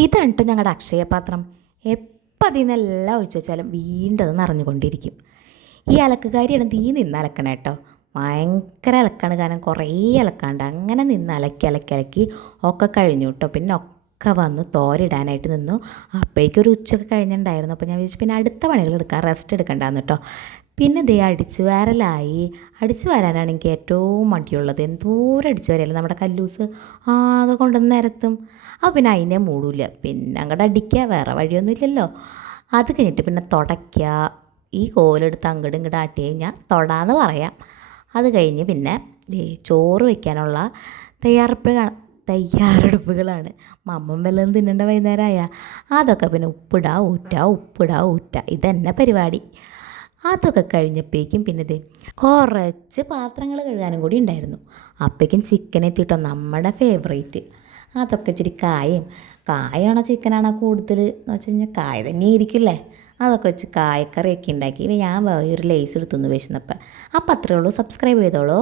ഇതാണ് കേട്ടോ ഞങ്ങളുടെ അക്ഷയപാത്രം. എപ്പോൾ അതിൽ നിന്നെല്ലാം ഒഴിച്ചു വെച്ചാലും വീണ്ടും അത് നിറഞ്ഞുകൊണ്ടിരിക്കും. ഈ അലക്കുകാരിയാണ് തീ നിന്ന് അലക്കണേ കേട്ടോ. ഭയങ്കര അലക്കാണ്, കാരണം കുറേ അലക്കാണ്ട് അങ്ങനെ നിന്ന് അലക്കി അലക്കി അലക്കി ഒക്കെ കഴിഞ്ഞു കേട്ടോ. പിന്നെ ഒക്കെ വന്ന് തോരിടാനായിട്ട് നിന്നു. അപ്പോഴേക്കും ഒരു ഉച്ചയൊക്കെ കഴിഞ്ഞിട്ടുണ്ടായിരുന്നു. അപ്പോൾ ഞാൻ വിചാരിച്ചു പിന്നെ അടുത്ത പണികൾ എടുക്കാം, റെസ്റ്റ് എടുക്കണ്ടെന്ന് കേട്ടോ. പിന്നെ ദേ അടിച്ചു വാരലായി. അടിച്ചു വാരാനാണ് എനിക്ക് ഏറ്റവും മടിയുള്ളത്. എന്തോരം അടിച്ചു വാരല്ല നമ്മുടെ കല്ലൂസ് ആകെ കൊണ്ടുവന്ന് നിരത്തും. അപ്പോൾ പിന്നെ അതിനെ മൂടില്ല, പിന്നെ അങ്ങോട്ട് അടിക്കുക, വേറെ വഴിയൊന്നുമില്ലല്ലോ. അത് കഴിഞ്ഞിട്ട് പിന്നെ തുടയ്ക്കുക. ഈ കോലെടുത്ത് അങ്ങോട്ടും ഇങ്ങോട്ട് ആട്ടി കഴിഞ്ഞാൽ തൊടാന്ന് പറയാം. അത് കഴിഞ്ഞ് പിന്നെ ചോറ് വയ്ക്കാനുള്ള തയ്യാറെടുപ്പുകളാണ്. മമ്മം വല്ലതും തിന്നേണ്ട വൈകുന്നേരമായ അതൊക്കെ പിന്നെ ഉപ്പിടാ ഊറ്റുക ഇതന്നെ പരിപാടി. അതൊക്കെ കഴിഞ്ഞപ്പോഴേക്കും പിന്നെ ഇത് കുറച്ച് പാത്രങ്ങൾ കഴുകാനും കൂടി ഉണ്ടായിരുന്നു. അപ്പോഴേക്കും ചിക്കൻ എത്തിയിട്ടോ, നമ്മുടെ ഫേവറേറ്റ്. അതൊക്കെ ഇച്ചിരി കായാണോ ചിക്കനാണോ കൂടുതൽ എന്ന് വെച്ച് കഴിഞ്ഞാൽ കായ തന്നെ ഇരിക്കില്ലേ. അതൊക്കെ വെച്ച് കായക്കറിയൊക്കെ ഉണ്ടാക്കി. ഞാൻ ഒരു ലേസ് എടുത്തുനിന്ന് വിശന്നപ്പോൾ. അപ്പം അത്രയേ ഉള്ളൂ. സബ്സ്ക്രൈബ് ചെയ്തോളൂ.